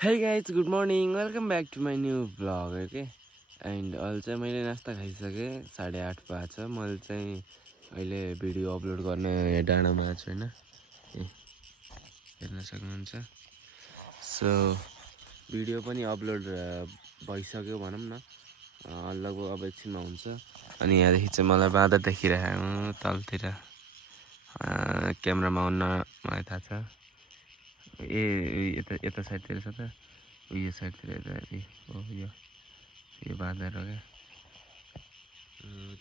Hey guys, good morning. Welcome back to my new vlog. Okay, and अहिले चाहिँ मैले नास्ता खाइसकेँ 8:30 भएको छ। मैले चाहिँ अहिले भिडियो अपलोड गर्ने डाँडामा छु हैन, हेर्न सक्नुहुन्छ। सो भिडियो पनि अपलोड भइसक्यो भनौँ न, लगभग अब एकछिनमा हुन्छ। अनि यहाँदेखि चाहिँ मलाई बाँदर देखिरहेको तलतिर, क्यामेरामा आउन मलाई थाहा छ। यता साइडतिर छ त, यो साइडतिर हो, यो बाँदर हो क्या,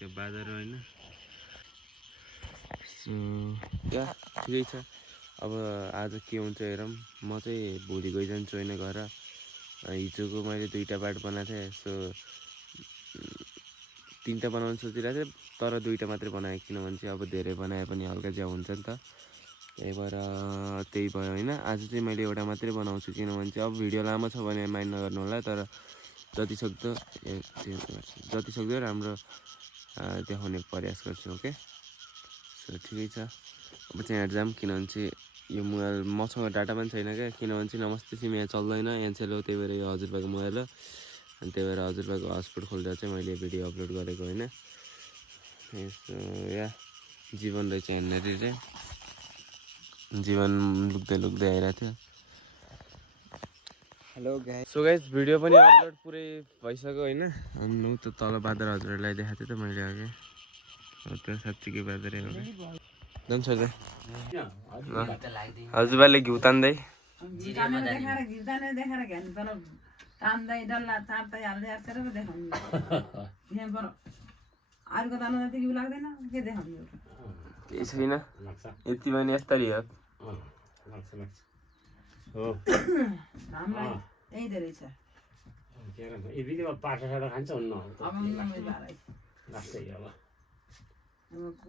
त्यो बाँदर हो होइन। सो या ठिकै छ। अब आज के हुन्छ हेरौँ। म चाहिँ भोलि गइजान्छु होइन घर। हिजोको मैले 2टा पार्ट बनाएको थिएँ। सो 3टा बनाउनु सोचिरहेको थिएँ, तर 2टा मात्रै बनाएँ, किनभने चाहिँ अब धेरै बनाए पनि हल्का ज्याउ हुन्छ नि त। त्यही भयो होइन। आज चाहिँ मैले एउटा मात्रै बनाउँछु, किनभने चाहिँ अब भिडियो लामो छ भने माइन्ड नगर्नु होला, तर जतिसक्दो राम्रो देखाउने प्रयास गर्छु। ओके, सो ठिकै छ। अब चाहिँ यहाँ जाऊँ, किनभने चाहिँ यो मोबाइल मसँग डाटा पनि छैन क्या, किनभने चाहिँ नमस्ते सिम यहाँ चल्दैन यहाँ चाहिँ। त्यही भएर यो हजुरबाको मोबाइल हो, अनि त्यही भएर हजुरबाको हटस्पट खोलेर चाहिँ मैले भिडियो अपलोड गरेको होइन। यस्तो या जीवन रहेछ यहाँनिर चाहिँ, जीवन लुक्दै आइरहेको थियो। Hello guys. So guys, video पनि अपलोड पुरै भइसक्यो होइन। अनि त तल बाँदर हजुरहरूलाई देखाएको थिएँ त मैले अघि, त्यो साँच्चीकै बाँदरै हो क्या। जान्छ हजुरबाले घिउ तान्दै केही छैन, यति पनि यस्तरी हो।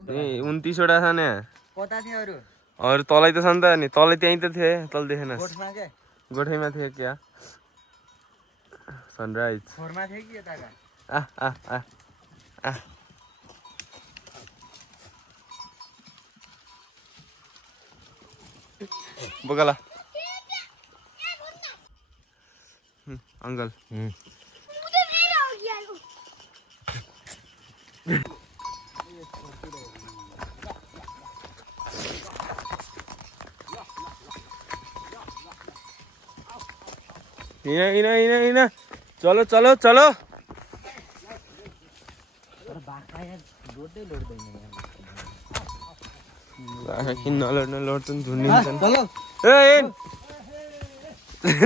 ए 29वटा छ नि, अरू तलै त छ नि त। अनि तलै त्यहीँ त थिए, तल देखेन, गोठैमा थिए क्या। सनराइज बोकला अंकल। इना चलो चलो चलो। किन नलड्छन्, झुन्डिन्छन्।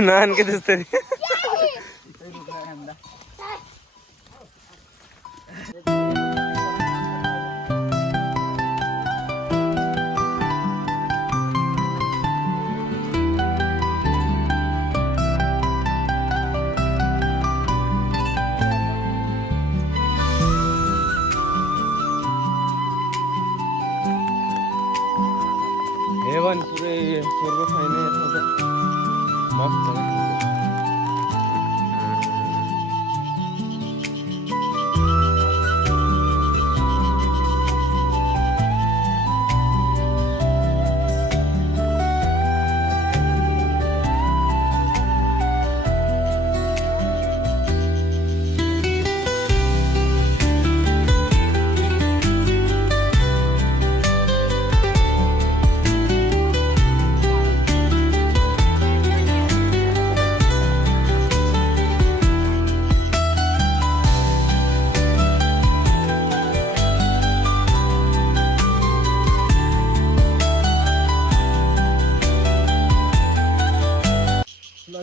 नानके त्यस्तै हेवन पुरै स्वर्ग छैन यसमा त, मस्त छ।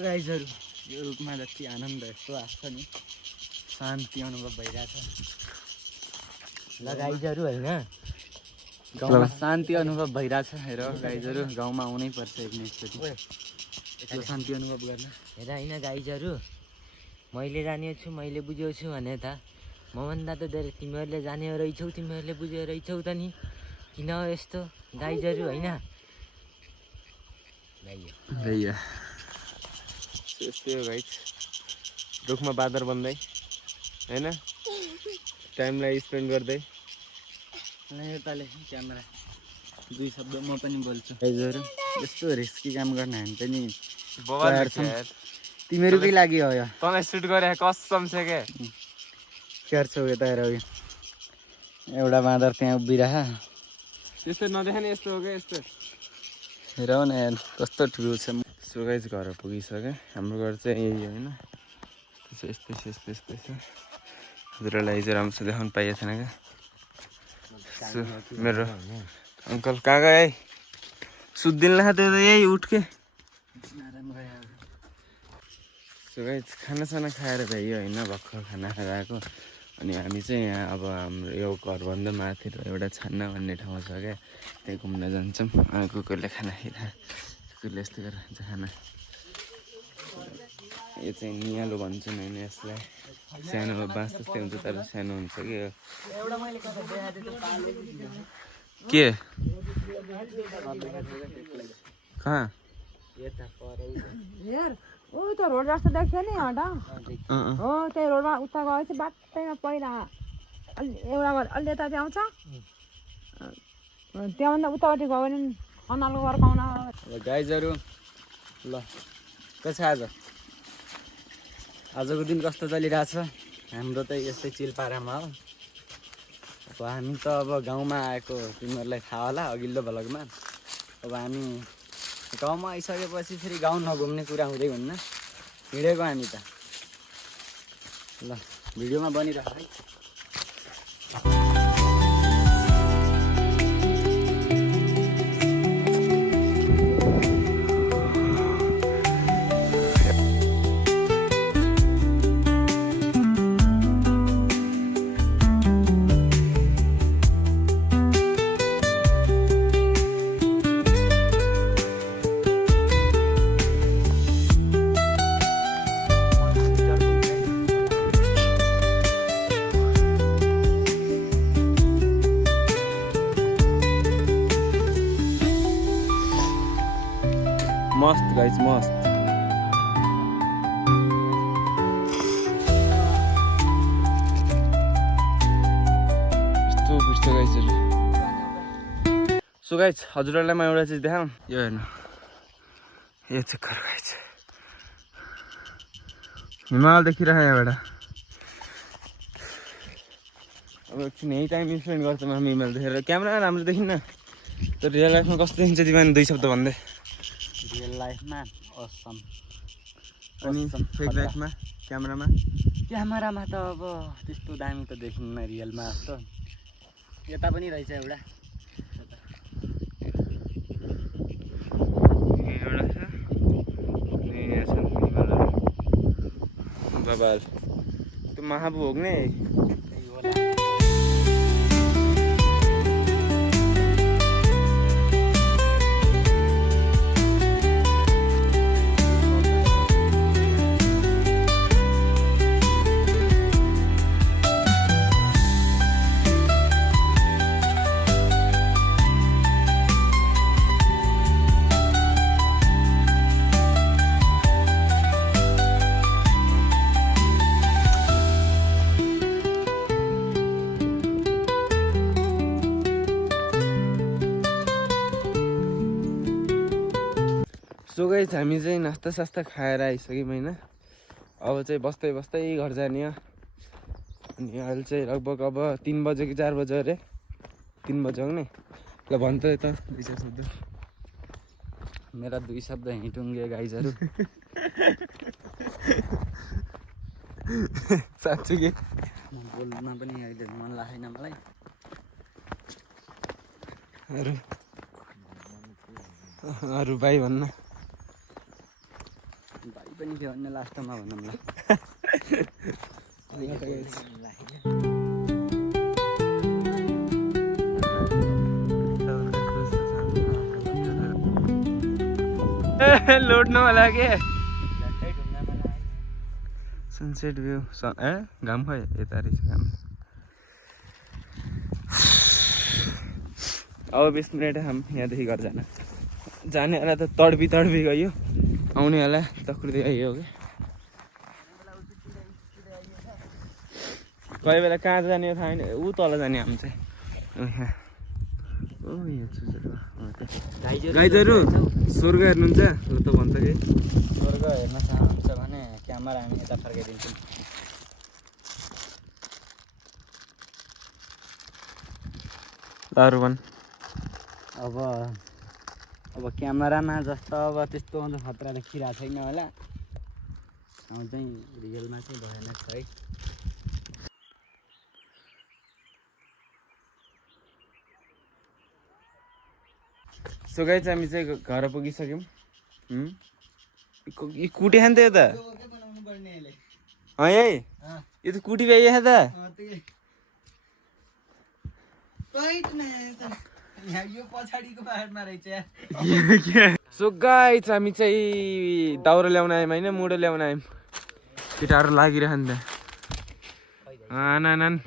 गाइजहरू, यो रुखमा जति आनन्द यस्तो आएको छ नि, शान्ति अनुभव भइरहेछ। ल गाइजहरू होइन, गाउँमा शान्ति अनुभव भइरहेछ। हेर गाइजहरू, गाउँमा आउनै पर्छ एकचोटि यस्तो शान्ति अनुभव गर्न। हेर होइन गाइजहरू, मैले जानेछु, मैले बुझेछु भने त मभन्दा त धेरै तिमीहरूले जाने रहेछौ, तिमीहरूले बुझेको रहेछौ त नि। किन हो यस्तो गाइजहरू होइन। भैया यस्तै हो गाइज, रुखमा बाँदर बन्दै होइन, टाइमलाई स्पेन्ड गर्दै। यताले क्यामेरा 2 शब्द म पनि बोल्छु। गाइजहरू, यस्तो रिस्की काम गर्न हामी पनि तिमीहरूकै लागि हो यो तँलाई सुट गरे कसम छ के हेर्छौ यता हेर यो एउटा बाँदर त्यहाँ उभिरह त्यस्तो नदेखाने यस्तो हो क्या यस्तो हेर न यार कस्तो ठुलो छ सो गाइस घर पुगिसक्यो हाम्रो घर चाहिँ यही होइन यस्तै छ यस्तै यस्तै छ हजुरहरूलाई हिजो राम्रो देखाउनु पाइएको थिएन क्या सो मेरो अङ्कल कहाँ गयो है सुत्दिनु ला त्यो त यही उठ के सो गाइस खानासाना खाएर भ्याइयो होइन भर्खर खाना खाएर आएको अनि हामी चाहिँ यहाँ अब हाम्रो यो घरभन्दा माथि एउटा छान्ना भन्ने ठाउँ छ क्या त्यहाँ घुम्न जान्छौँ कुकुरले खाना खाइरह कुकुरले यस्तो गरेर खान्छ खाना यो चाहिँ नियालो भन्छन् होइन यसलाई सानो बाँस जस्तै हुन्छ तर सानो हुन्छ कि यो के कहाँ ऊ त्यो रोड जस्तो देख्यो नि हटा हो त्यही रोडमा उता गएपछि बाटैमा पहिला एउटा अलि यता चाहिँ आउँछ त्यहाँभन्दा उतापट्टि गयो भने खनालको वर्काउन गाइजहरू ल के छ आजको दिन कस्तो चलिरहेछ हाम्रो त यस्तै चिलपारामा हो अब हामी त अब गाउँमा आएको तिमीहरूलाई थाहा होला अघिल्लो भ्लगमा अब हामी गाउँमा आइसकेपछि फेरि गाउँ नघुम्ने कुरा हुँदै हुन्न हिँडेको हामी त ल भिडियोमा बनिरह है मस्त गाइस मस्त यस्तो बिर्छ गाइसहरू सो गाइस हजुरहरूलाई म एउटा चिज देखाउँ यो हेर्नु यो चेक गर गाइस हिमाल देखिरह यहाँबाट अब एकछिन यही टाइम स्पेन्ड गर्छौँ हामी हिमाल देखेर क्यामेरा राम्रो देखिन्न तर रियल लाइफमा कस्तो देखिन्छ तिमीले 2 शब्द भन्दै रियल लाइफमा असम अनि फेक लाइफमा क्यामेरामा त अब त्यस्तो दामी त देखिन्न रियलमा जस्तो यता पनि रहेछ एउटा बाबा त्यो महाभोग नै सो गाइस हामी चाहिँ नास्ता सास्ता खाएर आइसक्यौँ होइन अब चाहिँ बस्दै बस्दै घर जाने हो अनि अहिले चाहिँ लगभग अब 3 बजे कि 4 बजे अरे 3 बजे हो नि ल भन् त यता 2 शब्द मेरा 2 शब्द हिँटुङ्गे गाइजहरू साँच्चै के बोल्न पनि अहिले मन लागेन मलाई अरू भाइ भन्न भाइ पनि थियो भन्ने लास्टमा भनौँ ल लोड नहोला के सनसेट भ्यू घाम खै यता रहेछ घाम अब 20 मिनट हम यहाँदेखि घर जाने वाला त तडबी गयो आउने वाला तक्रिँदै आइयो क्या कोही बेला कहाँ जाने थाहा छैन ऊ तल जाने हामी चाहिँ गाइजहरू स्वर्ग हेर्नुहुन्छ ल त भन्छ कि स्वर्ग हेर्न चाहनुहुन्छ भने क्यामेरा हामी यता फर्काइदिन्छौँ। अरू भन् अब क्यामेरामा जस्तो अब त्यस्तो खतरा देखिरहेको छैन होला, चाहिँ रियलमा चाहिँ भएन है। सो गाइज हामी चाहिँ घर पुगिसक्यौँ। कुटी खान्छ यो त है यो त कुटी भ्याइ त सो गाइज हामी चाहिँ दाउरा ल्याउन आयौँ होइन, मुडो ल्याउन आयौँ। केटाहरू लागिरहन् त नान।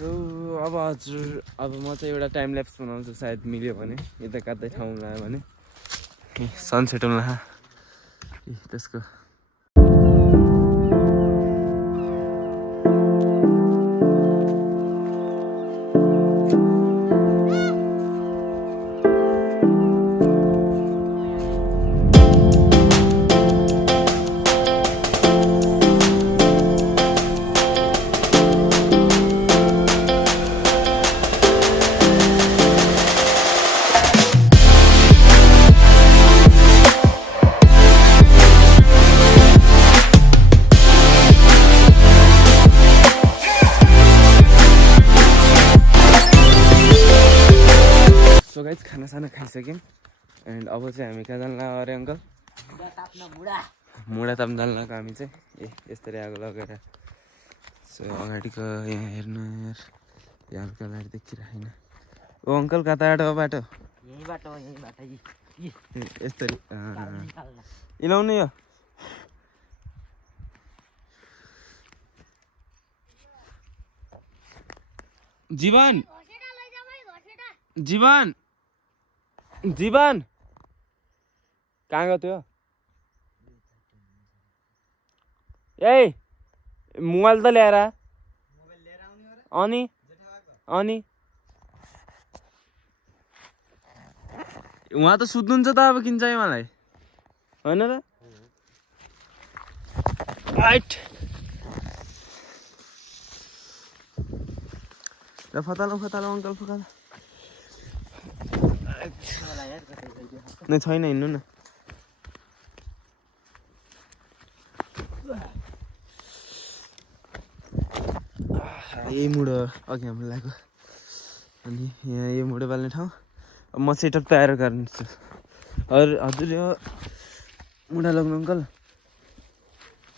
सो अब हजुर अब म चाहिँ एउटा टाइम ल्याप्स बनाउँछु, सायद मिल्यो भने यता कतै ठाउँ लाग्यो भने सनसेट हुन ला त्यसको। सो गाइज खानासाना खाइसक्यौँ एन्ड अब चाहिँ हामी कहाँ जानु लाग्यो अरे अङ्कल? मुढा ताप्न जानु लाग्यो हामी चाहिँ। यस्तरी आगो लगेर। सो अगाडिको यहाँ हेर्नु यार, यहाँ हल्का लाइट देखिरहेन। ओ अङ्कल कता बाटो बाटो यस्तरी इलाउनु यो जीवन जीवन जीवन कहाँ गयो त्यो? ए मोबाइल त ल्याएर अनि उहाँ त सुत्नुहुन्छ त अब किन चाहियो मलाई होइन र? राइट ल फतालो अङ्कल फतालो नै छैन, हिँड्नु न। यही मुडो अघि हाम्रो लाग्यो अनि यहाँ यो मुडो बाल्ने ठाउँ। अब म सेटअप तयार गर्छु। हजुर यो मुडा लग्नु अङ्कल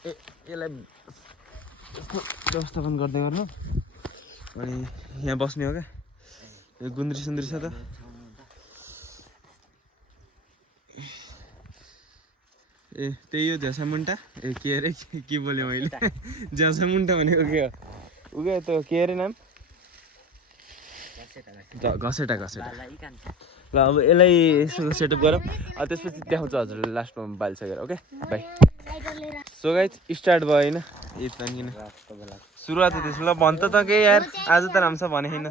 यसलाई व्यवस्थापन गर्दै गर्नु अनि यहाँ बस्ने हो क्या। यो गुन्द्री सुन्द्री छ त ए त्यही हो झ्यासा मुन्टा ए के अरे के बोल्यो मैले झ्यासा मुन्टा भनेको के हो उ क्या त्यो के अरे नाम घसेटा ल अब यसलाई यसो सेटअप गरौँ त्यसपछि देखाउँछु हजुरले लास्टमा बालिसकेर। Okay bye. So guys start भयो होइन यी तन्किन सुरुवात हुँदैछ ल भन् त केही यार आज त राम्रोसँग भने छैन।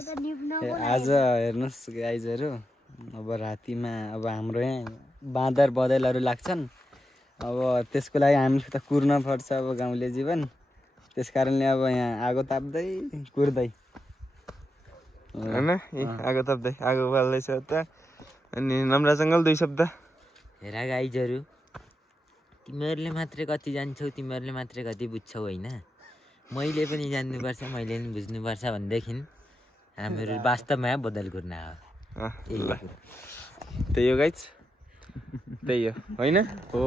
आज हेर्नुहोस् गाइजहरू अब रातिमा अब हाम्रो यहाँ बाँदर बँदेलहरू लाग्छन्। अब त्यसको लागि हामी त कुर्न पर्छ अब गाउँले जीवन, त्यस कारणले अब यहाँ आगो ताप्दै कुर्दै होइन आगो ताप्दै आगो बाल्दैछ त। अनि नम्रा जङ्गल 2 शब्द हेर गाइजहरू तिमीहरूले मात्रै कति जान्छौ, तिमीहरूले मात्रै कति बुझ्छौ होइन, मैले पनि जान्नुपर्छ मैले पनि बुझ्नुपर्छ भनेदेखि हाम्रो वास्तवमा बदल गर्न हो। त्यही हो गाइज त्यही हो होइन हो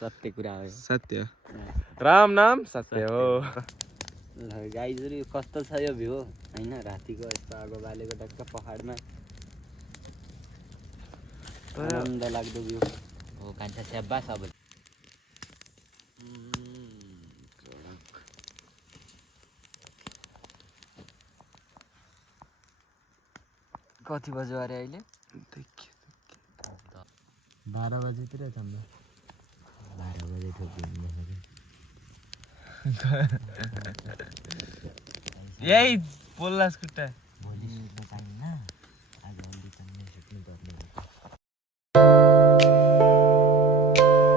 सत्य कुरा हो, सत्य हो राम नाम सत्य हो। ल गाइजहरू कस्तो छ यो भ्यू होइन रातिको यस्तो आगो बालेको टक्क पहाडमा आनन्द लाग्दो भ्यू हो कान्छा स्याबास। अब कति बज्यो अरे अहिले? 12 बजेतिर चम्दा 12 बजे ठोकिनु यही बोल्लास खुट्टा